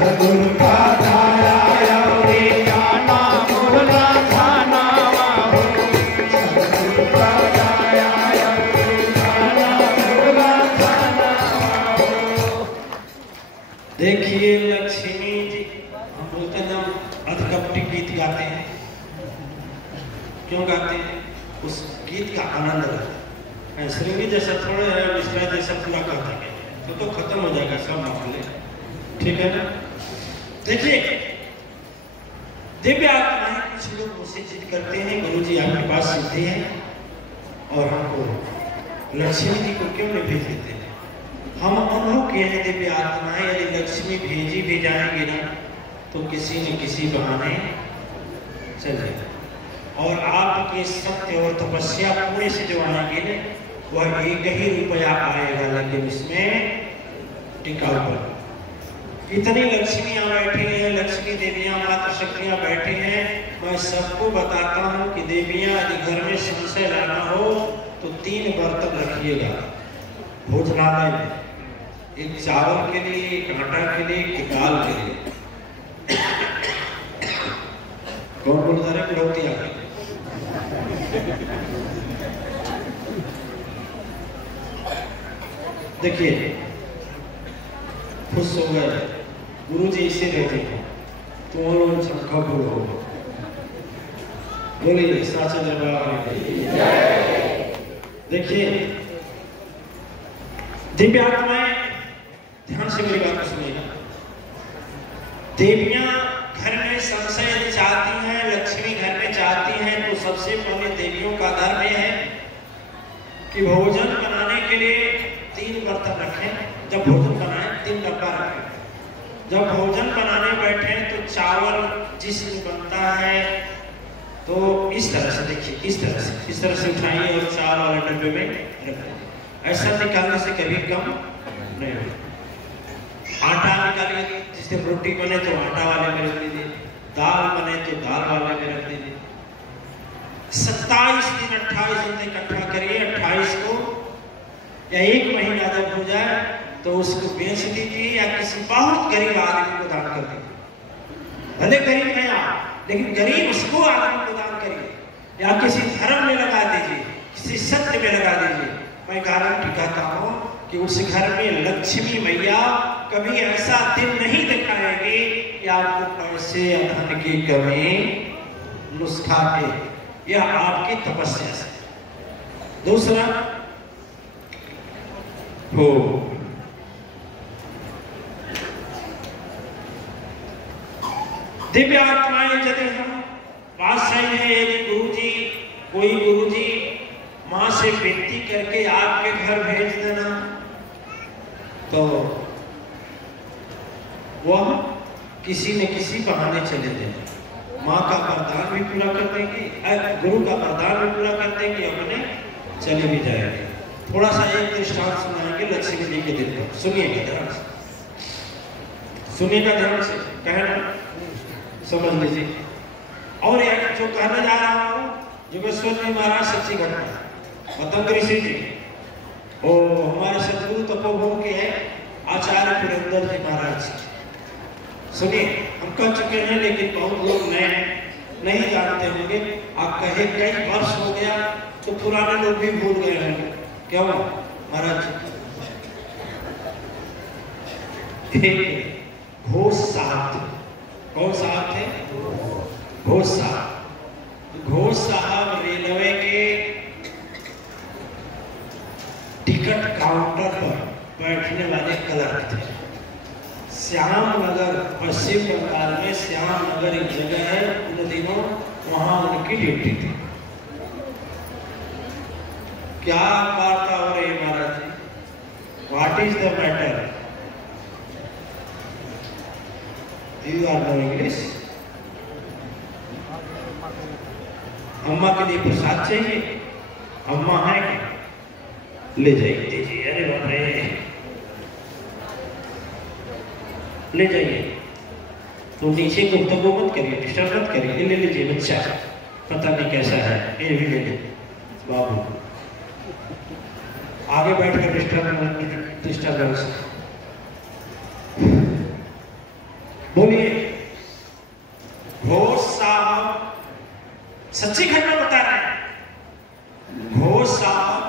सतगुरु का छाया रे जाना मुरला छाना हो, सतगुरु का छाया रे जाना मुरला छाना हो। देखिए लक्ष्मी जी, हम बोलते हैं ना अधकपटी गीत गाते हैं, क्यों गाते हैं? उस गीत का आनंद रहता है। श्रृंगी जैसा थोड़ा है, मिश्रा जैसा पूरा करता है तो खत्म हो जाएगा सब मामले, ठीक है ना? देखिए दिव्य आत्माएं कुछ लोग मुझसे जिद करते हैं, गुरु जी आपके पास सिद्धि है और हमको लक्ष्मी जी को क्यों नहीं भेज देते हैं? हम अनुभव किए हैं दिव्य आत्माएं यदि लक्ष्मी भेजी भी जाएंगी ना तो किसी न किसी बहाने चल जाएगा। और आपके सत्य और तपस्या पुण्य से जो आएंगे ना वह एक ही रुपया आएगा, लेकिन इसमें टिकाऊ पर इतनी लक्ष्मियां बैठी हैं, लक्ष्मी देवियां मात्र शक्तियां बैठी हैं। मैं सबको बताता हूं कि देवियां यदि घर में संशय लाना हो तो 3 बर्तन रखिएगा भोजनालय में, एक चावल के लिए, एक आटा के लिए, एक दाल के लिए। कौन बोल रहा है? बुढ़ौती आ गई। देखिए खुश हो गए गुरु जी इसे रहते हैं तुम लोग चमका बोलो, बोलिए साचे दरबार में। देखिए दिव्य आत्माएं ध्यान से मेरी बात सुनिएगा। देवियां घर में संशय चाहती हैं, लक्ष्मी घर में चाहती हैं तो सबसे पहले देवियों का धर्म यह है कि भोजन बनाने के लिए 3 बर्तन रखें। जब भोजन बनाएं 3 डब्बा रखें। जब भोजन बनाने बैठे तो चावल जिसमें बनता है तो इस तरह से देखिए, इस तरह से उठाइए और चावल वाले डब्बे में रख दीजिए। ऐसा निकालने से कभी कम नहीं होगा। आटा निकालिए, जिस दिन रोटी बने तो आटा वाले में रख दीजिए, दाल बने तो दाल वाले में रख दीजिए। 27 दिन 28 दिन इकट्ठा करिए। 28 को या 1 महीना जब हो जाए तो उसको बेच दीजिए या किसी बहुत गरीब आदमी को दान कर दीजिए। भले गरीब है आप, लेकिन गरीब उसको आदमी को दान करिए या किसी धर्म में लगा दीजिए, किसी सत्य में लगा दीजिए। मैं गारंटी कहता हूँ कि उस घर में लक्ष्मी मैया कभी ऐसा दिन नहीं दिखाएगी कि आपको पैसे या धन की कमी नुस्खा के, यह आपकी तपस्या से। दूसरा हो दिव्य आत्माएं यदि हम बात सही है, यदि गुरुजी कोई गुरुजी मां से विनती करके आपके घर भेज देना तो वह किसी न किसी बहाने चले जाएंगे। माँ का वरदान भी पूरा कर देंगे, गुरु का वरदान भी पूरा कर देंगे, अपने चले भी जाएंगे। थोड़ा सा एक दृष्टांत सुनाएंगे लक्ष्मी जी के दिन पर, सुनिएगा ध्यान से, सुनिएगा ध्यान से, कहना समझ लीजिए। और एक जो कहने जा रहा हूँ जोगेश्वर जी महाराज सच्ची घटना, पतंग ऋषि जी और हमारे सदगुरु तपोभूम के हैं आचार्य पुरेंद्र जी महाराज जी। सुनिए, हम कह चुके हैं लेकिन बहुत लोग नए नहीं जानते होंगे। आप कहे कई वर्ष हो गया तो पुराने लोग भी भूल गए होंगे। क्या हुआ महाराज? घोष साहब, कौन साहब थे? घोष साहब। घोष साहब रेलवे के टिकट काउंटर पर बैठने वाले क्लर्क थे। श्याम नगर, पश्चिम बंगाल में श्याम नगर एक जगह है, उन दिनों वहां उनकी ड्यूटी थी। क्या वार्ता हो रही है महाराज जी? What is the matter? You are no English? अम्मा के लिए प्रसाद चाहिए? अम्मा है क्या? ले जाइए, दीजिए। अरे बाप रे, ले जाइए। तो नीचे गुफ्तगू मत करिए, डिस्टर्ब मत करिए। ले लीजिए बच्चा, पता नहीं कैसा है, ये भी ले लीजिए बाबू। आगे बैठकर डिस्टर्बेंस। बोलिए। घोष साहब सच्ची घटना बता रहे हैं। घोष साहब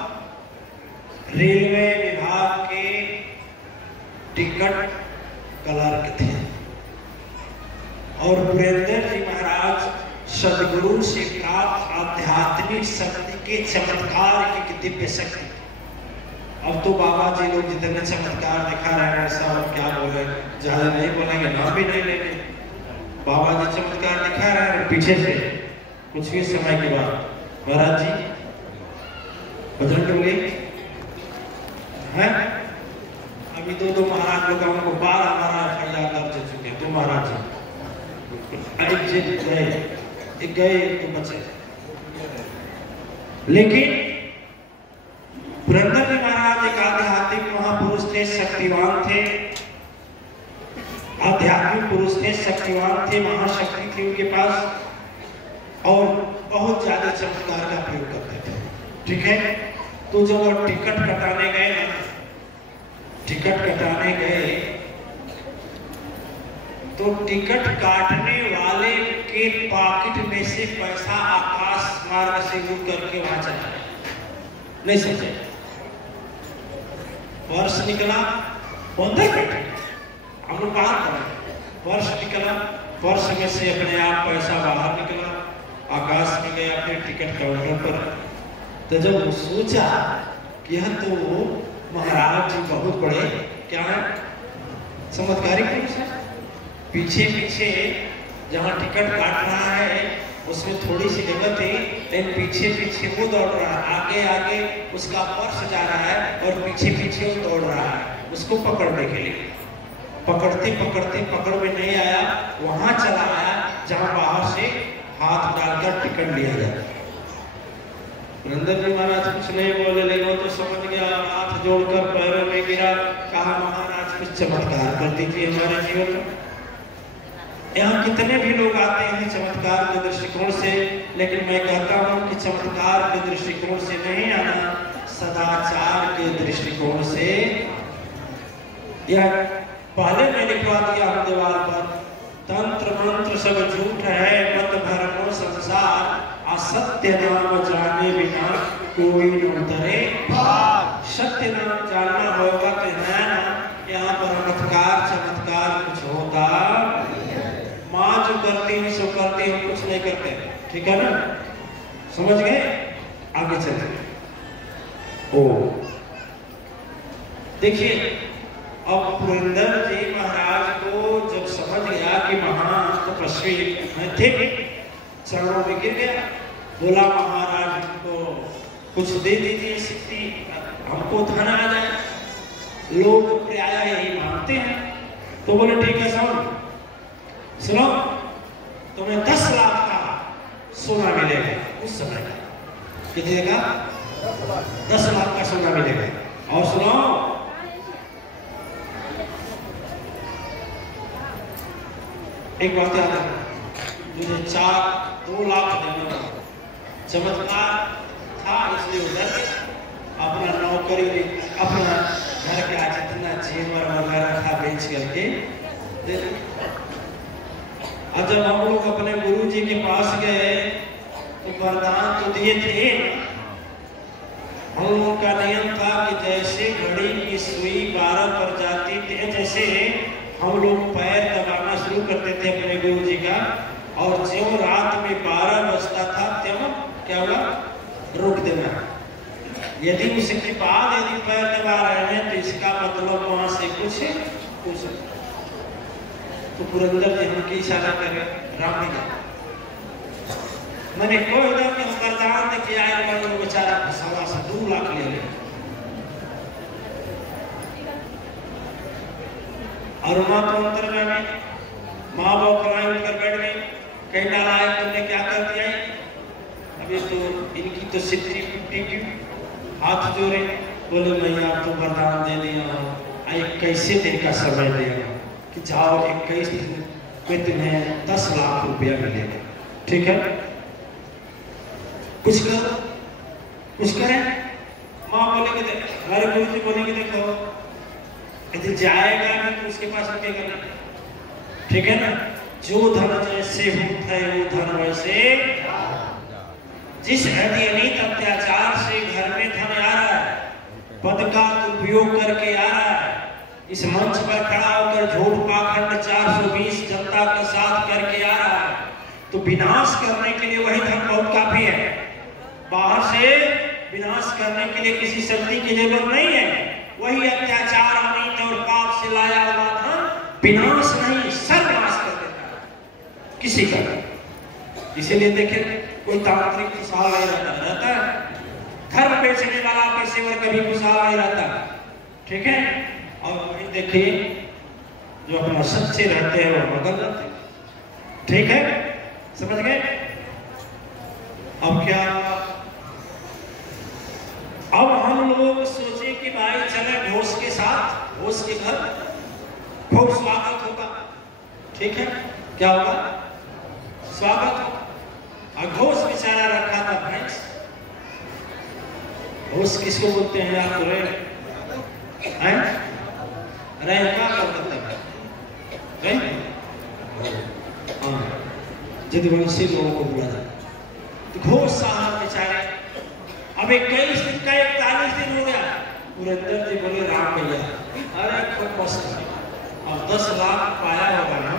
रेलवे विभाग के टिकट क्लर्क थे और पुरेंद्र जी महाराज सदगुरु से प्राप्त आध्यात्मिक शक्ति के चमत्कार की दिव्य शक्ति। अब तो बाबा जी लोग जितने चमत्कार दिखा रहे हैं ऐसा और क्या बोले, ज्यादा नहीं बोलेंगे, नाम भी नहीं लेंगे। बाबा जी चमत्कार दिखा रहे हैं पीछे से कुछ ही समय के बाद। महाराज जी बजरंगबली हैं, अभी दो महाराज लोग हमको 12 महाराज फरियाद दर्ज हो चुके हैं। 2 महाराज एक गए तो बचे। लेकिन पुरंदर जी महाराज एक आध्यात्मिक महापुरुष थे, शक्तिवान थे, आध्यात्मिक पुरुष थे, शक्तिवान थे, महाशक्ति थी उनके पास और बहुत ज्यादा चमत्कार का प्रयोग करते थे। ठीक है, तो जब वो टिकट कटाने गए तो टिकट काटने वाले के पॉकेट में से पैसा आकाश मार्ग से गुजर करके वहां चला गया। नहीं समझे, पर्स निकला, अंदर बैठे हम लोग बाहर करें, पर्स निकला, पर्स में से अपने आप पैसा बाहर निकला, आकाश में गया, फिर टिकट काउंटर पर। तो जब वो सोचा कि यह तो महाराज जी बहुत बड़े क्या है चमत्कारी पुरुष है, पीछे पीछे जहाँ टिकट काट रहा है उसमें थोड़ी सी जगह थी, लेकिन पीछे पीछे वो दौड़ रहा है, आगे आगे उसका पर्स जा रहा है और पीछे पीछे वो दौड़ रहा है उसको पकड़ने के लिए। पकड़ते पकड़ते पकड़ में नहीं आया, वहां चला आया जहां बाहर से हाथ डालकर टिकट लिया जाता। पुरंदर जी महाराज कुछ नहीं बोले, लेकिन वो तो समझ गया, हाथ जोड़कर पैरों में गिरा, कहा महाराज कुछ चमत्कार कर दीजिए हमारे जीवन में। यहाँ कितने भी लोग आते हैं चमत्कार के दृष्टिकोण से, लेकिन मैं कहता हूँ कि चमत्कार के दृष्टिकोण से नहीं आना, सदाचार के दृष्टिकोण से। यह पहले मैं लिखवा दिया हूँ दीवार पर, तंत्र मंत्र सब झूठ है, मत भरमो संसार, असत्य नाम जाने बिना कोई न उतरे पार। सत्य नाम जानना होगा तो है ना, यहाँ पर चमत्कार कुछ होता। माँ जो करती है सो करती है, कुछ नहीं करते। ठीक है ना, समझ गए? आगे चलते। ओ देखिए, अब पुरंदर जी महाराज को जब समझ गया कि महान तपस्वी थे, चरणों में गिर गया, बोला महाराज हमको कुछ दे दीजिए शक्ति, हमको धन आ जाए। लोग प्रायः यही मानते हैं। तो बोले ठीक है सुनो, तुम्हें 10 लाख का सोना मिलेगा। उस समय का कितने का? 10 लाख का सोना मिलेगा। और सुनो, एक बात याद रखना, मुझे 2 लाख देना। चमत्कार था इसलिए उधर अपना नौकरी, अपना घर का जितना जेवर वगैरह था बेच करके दे। अब जब हम लोग अपने गुरु जी के पास गए तो वरदान तो दिए थे। हम लोगों का नियम था कि जैसे घड़ी की सुई 12 पर जाती थी, जैसे हम लोग पैर दबाना शुरू करते थे अपने गुरु जी का, और जो रात में 12 बजता था त्यों क्या हुआ, रोक देना। यदि उसके बाद यदि पैर दबा रहे हैं तो इसका मतलब वहां से कुछ तो पुरंदर जी हमकी इशारा कर राम ने मैंने कोई इधर के वरदान दे के आए वाले बेचारा 2 लाख ले ले। और माँ तो अंतर में माँ बाप कराए उठकर बैठ गई, कहीं नालायक तुमने क्या कर दिया। अभी तो इनकी तो सिट्टी पिट्टी की हाथ जोड़े, बोले मैं आपको वरदान दे दिया हूँ, 21 दिन का समय देगा कि जाओ 21 दिन में तुम्हें 10 लाख रुपया मिलेगा। ठीक है, कुछ करो, कुछ करें। माँ बोलेंगे, हमारे गुरु जी बोलेंगे देखो यदि जाएगा नहीं तो उसके पास रुकेगा नहीं। ठीक है ना? जो धन जैसे होता है वो धन वैसे, जिस अनियमित अत्याचार से घर में धन आ रहा है, पद का उपयोग करके आ रहा है, इस मंच पर खड़ा होकर झूठ पाखंड 420 जनता के साथ करके आ रहा है, तो विनाश करने के लिए वही धन बहुत काफी है। बाहर से विनाश करने के लिए किसी शक्ति की जरूरत नहीं है। वही अत्याचार अनित और पाप से लाया हुआ धन विनाश नहीं सर्वनाश कर देता है किसी का। इसीलिए देखें, कोई तांत्रिक खुशहाल नहीं रहता है, धर्म बेचने वाला पेशेवर कभी खुशहाल नहीं रहता। ठीक है? और वही देखिए, जो अपना सच्चे रहते हैं वो बदल जाते हैं। ठीक है, समझ गए? अब क्या, अब हम लोग सोचे कि भाई चले घोष के साथ, घोष के घर खूब स्वागत होगा। ठीक है, क्या होगा? स्वागत होगा। और घोष बेचारा रखा था भैंस। घोष किसको बोलते हैं आप? रेंका का मतलब है, जदवंशी लोगों को बोला जाता। तो घोष साहब बेचारे, अब 21 दिन का 41 दिन हो गया। पुरंदर जी बोले राम भैया, अरे खूब मस्त, अब 10 लाख पाया होगा ना,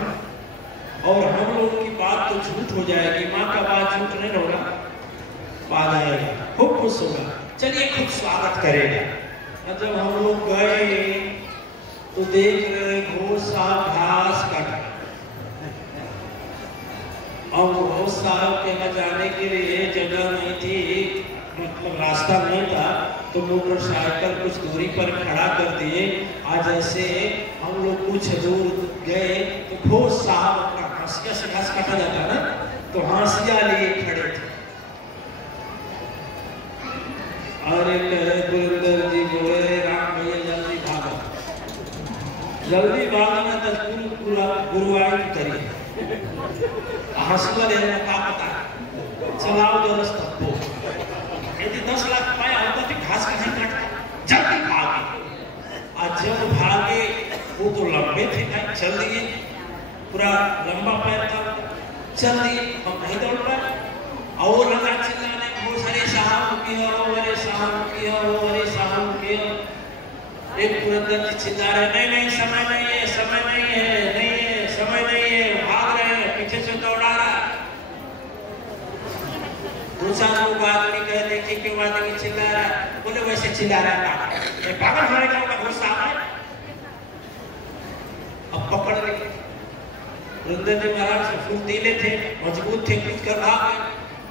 और हम लोगों की बात तो झूठ हो जाएगी, माँ का बात झूठ नहीं होगा, पा जाएगा, खूब खुश होगा, चलिए खूब स्वागत करेगा। जब हम लोग गए तो देख रहे घोष साहब घास काट रहे, और घोष साहब के न जाने के लिए जगह नहीं थी, मतलब रास्ता नहीं था, तो मोटरसाइकिल कुछ दूरी पर खड़ा कर दिए। आज ऐसे हम लोग कुछ दूर गए तो घोष साहब अपना हंसिया से घास काटा जाता ना, तो हंसिया लिए खड़े थे। अरे कहे पुरंदर जी बोले राम भैया जल्दी भागा, जल्दी भागा ना तो गुरुवार की करिए, हंसुआ लेना का पता चलाओ जो रास्ता को। यदि 10 लाख पाया होता तो घास का नहीं काटता, जल्दी भागे। आज जब भागे वो तो लंबे थे, चल दिए, पूरा लंबा पैर था, चल दिए, हम नहीं दौड़ पाए। और लगा चिल्लाने, घोष अरे साहब की हो, अरे साहब की हो, अरे साहब की हो। एक पुरंदर जी चिल्ला रहे, नहीं नहीं समय नहीं है, समय नहीं है, नहीं है समय नहीं है, भाग रहे हैं, पीछे से दौड़ा रहा। दूसरा लोग आदमी कहते कि क्यों आदमी चिल्ला रहा है? बोले वैसे चिल्ला रहा है, पागल होने का उनका घोष साहब है। अब पकड़ लिए, पुरंदर जी महाराज से फुर्तीले थे, मजबूत थे, कुछ कर रहा है,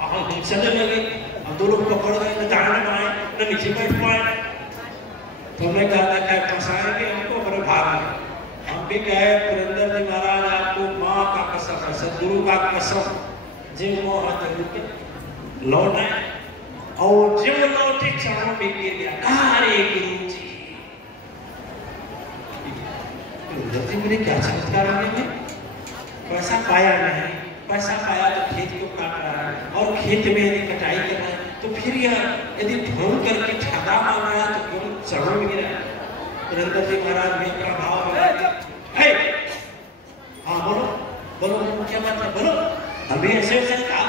हम चलने लगे। अब दो लोग पकड़ गए, न दाहिने बाएं, न नीचे बैठ पाए। तो हमने कहा था क्या फंसाएंगे हमको, बड़े भाग गए। हम भी कहे पुरंदर जी महाराज आपको माँ का कसम है, सदगुरु का कसम, जिन मोह रुके लौटे, और जो लौटे चरणों में गिर गया, अरे गुरु जी। पुरंदर जी बोले क्या चमत्कार है, पैसा पाया नहीं, पैसा पाया तो खेत को काट रहा है, और खेत में यदि कटाई करना है तो फिर यह यदि ढूंढ करके ठगा मांग रहा है तो क्यों चरणों में गिरा। पुरंदर जी महाराज भी अपना भाव है, हाँ बोलो बोलो क्या बात है, बोलो। अभी ऐसे वैसे कहा,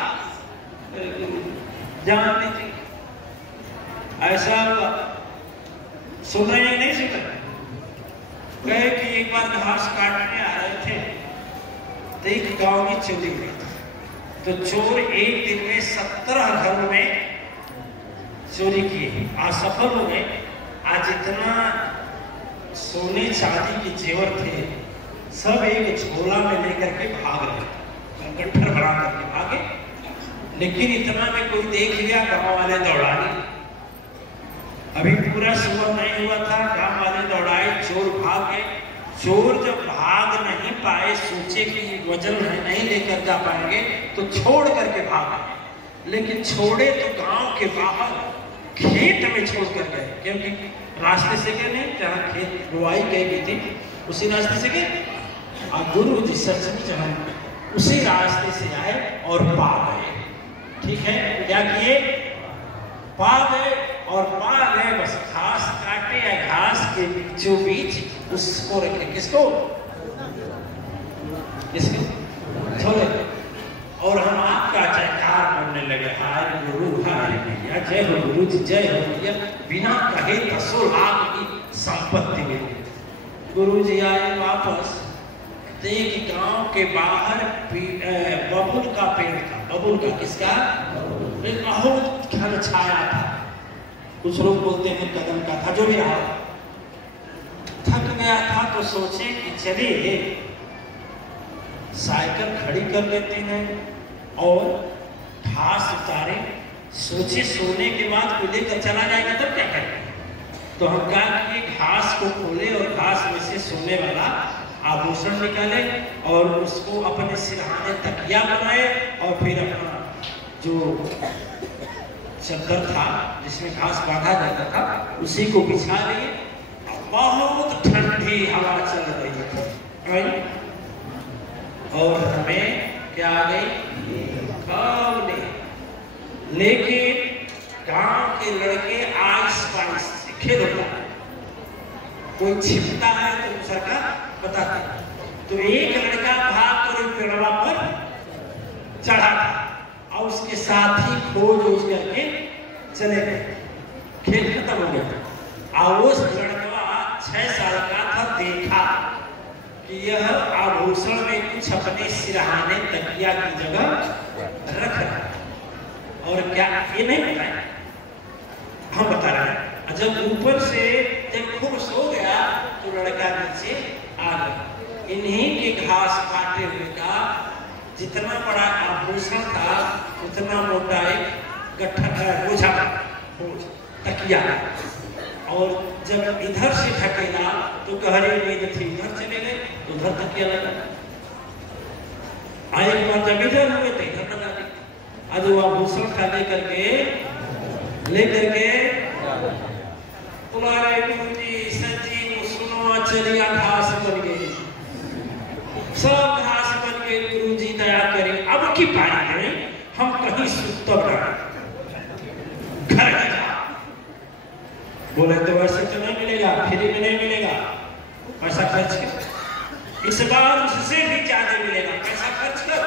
जान लीजिए ऐसा सुन रहे हैं नहीं सुन रहे। कहे कि एक बार घास काटने आ रहे थे तो एक गांव में चोरी हुई, तो चोर एक दिन में 17 घरों में चोरी किए, आज सफल हो गए। आज इतना सोने चांदी के जेवर थे, सब एक झोला में लेकर के भाग रहे, गट्ठर बना करके भागे। लेकिन इतना में कोई देख लिया, गांव वाले दौड़ाए। अभी पूरा सुबह नहीं हुआ था, गांव वाले दौड़ाए, चोर भाग गए। चोर जब भाग नहीं पाए, सोचे कि वजन नहीं लेकर जा पाएंगे, तो छोड़ करके भागा। लेकिन छोड़े तो गांव के बाहर खेत में छोड़ कर गए, क्योंकि रास्ते से गए नहीं, जहाँ खेत बुआई गई थी उसी रास्ते से गए। और गुरु जी सचमुच हम उसी रास्ते से आए और पा गए। ठीक है, क्या किए? पा गए, और पा गए, बस घास काटे या घास के बीचों बीच उसको रखे। किसको? इसको छोड़े और हम आपका जयकार करने लगे, हाय गुरु हाय भैया, जय हो गुरु जी, जय हो भैया। बिना कहे 10 लाख की संपत्ति मिली। गुरु जी आए वापस, देख गांव के बाहर बबूल का पेड़ था। बबूल का किसका? बहुत घन छाया था, कुछ लोग बोलते हैं कदम का था, जो भी रहा। थक गया था तो सोचे कि चलिए साइकिल खड़ी कर लेते हैं और घास उतारे। सोचे सोने के बाद कोई लेकर चला जाएगा तब क्या करेंगे। तो हम कहा कि घास को खोले और घास में से सोने वाला आभूषण निकाले और उसको अपने सिरहाने तकिया बनाए और फिर अपना जो चद्दर था जिसमें घास बांधा जाता था उसी को बिछा लिए। बहुत ठंडी हवा चल रही थी और हमें क्या आ गई खौफ। लेकिन गांव के लड़के आइस पाइस खेल होता है, कोई छिपता है तो दूसरा का बताते। तो एक लड़का भाग कर पेड़वा पर चढ़ा और उसके साथ ही खोज उस करके चले गए। खेल खत्म हो गया और उस लड़का 6 साल का था। देखा कि यह आभूषण में कुछ अपने सिरहाने तकिया की जगह रख रहा और क्या ये नहीं बताया, हम बता रहे हैं। जब ऊपर से जब खूब सो गया तो लड़का नीचे आ गया। इन्हीं के घास काटे हुए का जितना बड़ा आभूषण था उतना मोटा एक गट्ठा बोझा तकिया। और जब इधर से ढकेला तो गहरी नींद थी, उधर चले गए तो उधर तकिया लगा। एक बार जब इधर हुए तो इधर लगा दी। आज वो आभूषण का लेकर के तुम्हारे गुरुजी सजी सुनो चलिया घास बन गई, सब घास बन गए। गुरुजी दया करें, अब की बारी करें हम कहीं सुतब घर जा। बोले तो वैसे तो नहीं मिलेगा, फ्री में नहीं मिलेगा, पैसा खर्च कर। इस बार उससे भी ज्यादा मिलेगा, पैसा खर्च कर।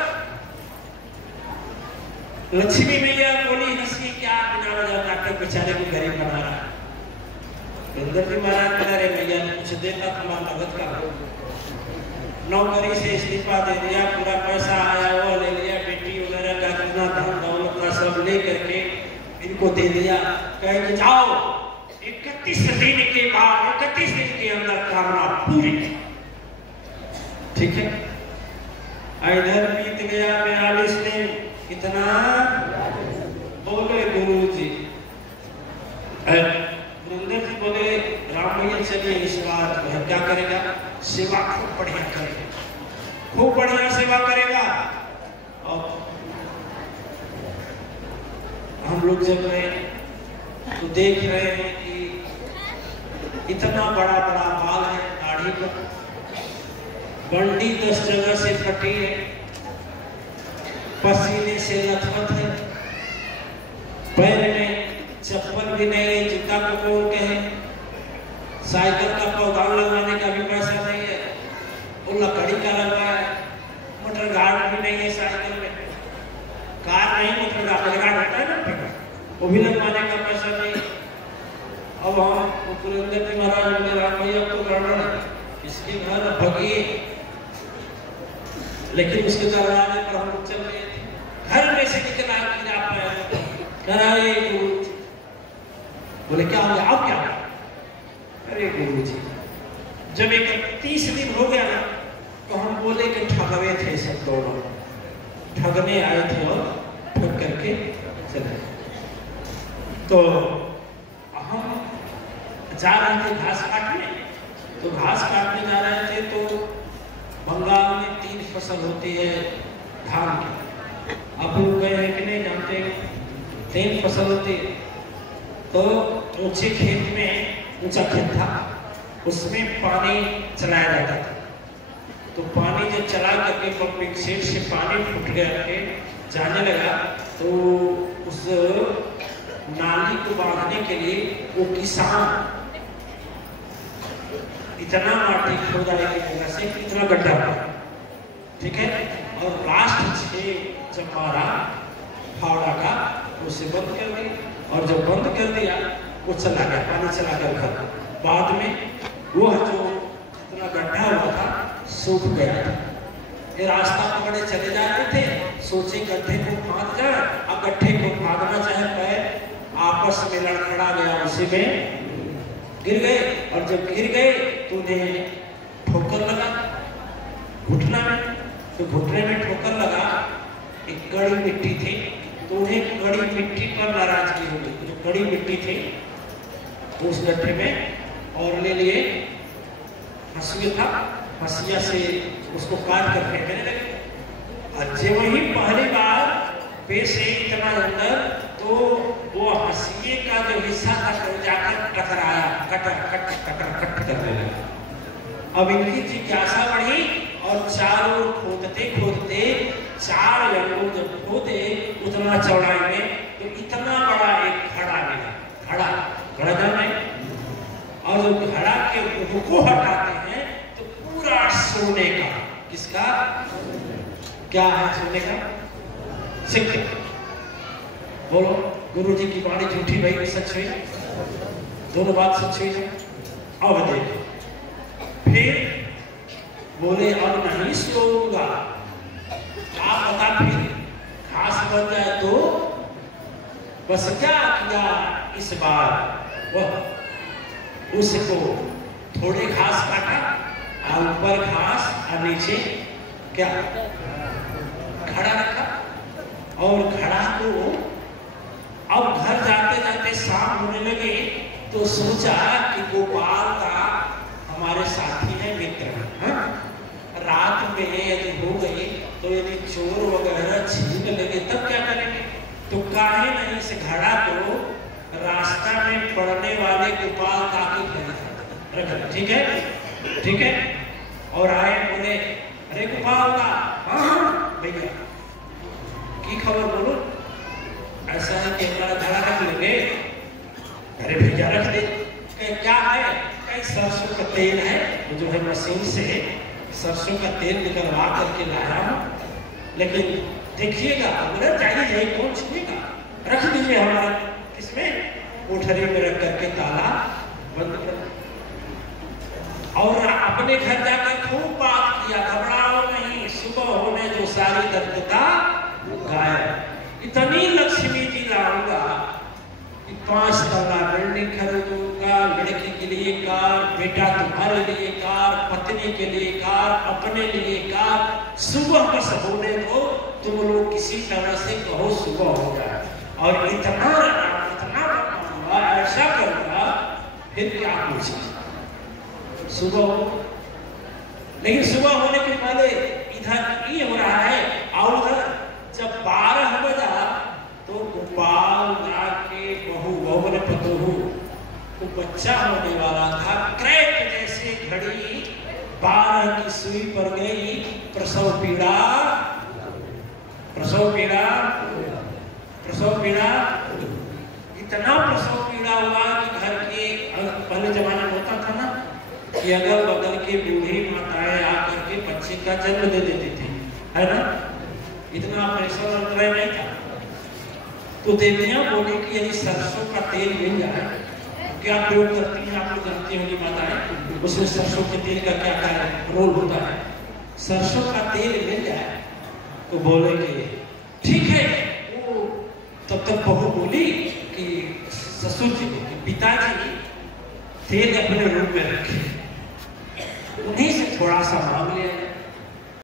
लक्ष्मी मैया बोली हंसी क्या बिना वजह डॉक्टर बेचारे को गरीब बना रहा है। इंद्र जी महाराज बता रहे मैया ने कुछ देता तुम्हारा नगद का नौकरी से इस्तीफा दे दिया, पूरा पैसा आया वो ले लिया, बेटी वगैरह का जितना धन दौलत का सब ले करके इनको दे दिया। कहे कि जाओ 31 दिन के बाद 31 दिन के अंदर कामना पूरी। ठीक है, इधर बीत गया 42 दिन। कितना बोले गुरु जी। गुरुदेव जी बोले राम भैया चलिए इस बार क्या करेगा, सेवा खूब बढ़िया करेगा, खूब बढ़िया सेवा करेगा। और हम लोग जब गए तो देख रहे हैं कि इतना बड़ा बड़ा बाल है दाढ़ी पर, बंडी 10 जगह से फटी है, पसीने से लथपथ है, पैर में चप्पल भी नहीं है, जूता को बोल के है, साइकिल का पौधान लगाने का भी पैसा नहीं है, वो लकड़ी का लगा है, मोटर गार्ड भी नहीं है साइकिल में, कार नहीं मोटर गार्ड होता है ना, वो भी लगवाने का पैसा नहीं। अब हम पुरेंद्र जी महाराज बोले राम भैया तो गड़बड़ है, इसके घर भगिए। लेकिन उसके दरवाजे पर हम लोग चल गए थे, घर में से निकला कराए गुरु। बोले क्या हो गया, अब क्या? अरे गुरु जी जब 31 दिन हो गया ना तो हम बोले कि ठगवे थे सब दोनों, ठगने आए थे और ठग करके चले। तो हम जा रहे थे घास काटने, तो घास काटने जा रहे थे तो बंगाल में 3 फसल होती है धान की। आप लोग गए हैं कि नहीं जानते, 3 फसल होती है। तो ऊंचे खेत में, ऊंचा खेत था, उसमें पानी चलाया जाता था। तो पानी जब चला करके पंपिंग सेट से पानी फूट गया के जाने लगा तो उस नाली को बांधने के लिए वो किसान इतना माटी खोदाई की वजह से इतना गड्ढा था, ठीक है। और लास्ट 6 जब मारा फावड़ा का उसे बंद कर दिया, और जब बंद कर दिया वो चला गया, पानी चला गया घर। बाद में वो जो इतना गड्ढा हुआ था सूख गया था। ये रास्ता पकड़े चले जा रहे थे, सोचे गड्ढे को फाँद जाए। अब गड्ढे को फाँदना चाहे पैर आपस में लड़खड़ा गया, उसी में गिर गए। और जब गिर गए तो उन्हें ठोकर लगा घुटना में, तो घुटने में ठोकर लगा। एक कड़ी मिट्टी थी तो उन्हें कड़ी मिट्टी पर नाराजगी हो गई। जो कड़ी मिट्टी थी उस गड्ढे में और ले लिए हंसुआ था, हंसिया से उसको काट कर फेंकने लगे। और जब वही पहली बार पेश इतना अंदर तो वो हंसिए का जो हिस्सा था वो जाकर टकराया, कट करने लगा। अब इनकी जिज्ञासा बढ़ी और चारों खोदते खोदते 4 अंगों जब खोदे उतना चौड़ाई में, तो इतना बड़ा एक घड़ा मिला। घड़ा जाना है। और जब घड़ा के मुंह को हटाते हैं तो पूरा सोने का, किसका क्या है सोने का? सिक्के। बोलो गुरु जी की वाणी झूठी भाई सच हुई? दोनों बात सच हुई है। अब देखो फिर बोले अब नहीं सोऊंगा। आप बता फिर घास बन जाए तो बस क्या किया इस बार? वह उसको थोड़े घास काटा और ऊपर घास और नीचे क्या घड़ा रखा। और घड़ा को अब घर जाते जाते शाम होने लगे तो सोचा कि गोपाल का हमारे साथी है, मित्र है। रात में यदि हो गई तो यदि चोर वगैरह छीन लेंगे तब क्या करेंगे? तो काहे नहीं इस घड़ा को रास्ता में पड़ने वाले गोपाल काकी रख, ठीक है ठीक है। और आए बोले अरे गोपाल का, हाँ भैया की खबर बोलो। ऐसा है कि हमारा घड़ा रख लेंगे। अरे भैया रख दे। क्या है? कई सरसों का तेल है, वो जो है मशीन से सरसों का तेल निकलवा करके लाया हूँ, लेकिन देखिएगा अगर चाहिए कौन छुएगा, रख दीजिए हमारे इसमें कोठरी में रख करके ताला बंद कर। और अपने घर जाकर खूब बात किया, घबराओ नहीं, सुबह होने जो सारी दत्तता गायब। इतनी लक्ष्मी जी लाऊंगा कि 5 तला बिल्डिंग खरीदूंगा, लड़की के लिए कार, बेटा तुम्हारे लिए कार, पत्नी के लिए कार, अपने लिए कार। सुबह बस होने को तुम लोग किसी तरह से कहो सुबह हो जाए। और इतना ऐसा करूंगा फिर क्या पूछा सुबह हो। लेकिन सुबह होने के पहले इधर ये हो रहा है। और उधर जब 12 बजा तो गोपाल के बहू ने पतोहू को बच्चा होने वाला था। क्रैक जैसे घड़ी 12 की सुई पर गई। प्रसव पीड़ा इतना प्रसव पीड़ा हुआ कि घर के पहले जमाने में होता था ना कि अगल बगल के बूढ़ी माताएं आकर के बच्चे का जन्म दे देती थी, है ना। इतना प्रेशर नहीं था। तो देवियां बोली कि यदि सरसों का तेल मिल जाए क्या प्रयोग करती हैं? आप लोग जानती होंगी माताएं, उसमें सरसों के तेल का क्या क्या रोल होता है। सरसों का तेल मिल जाए तो बोले कि ठीक है। वो तब तक बहू बोली कि ससुर जी को, पिताजी तेल अपने रूप में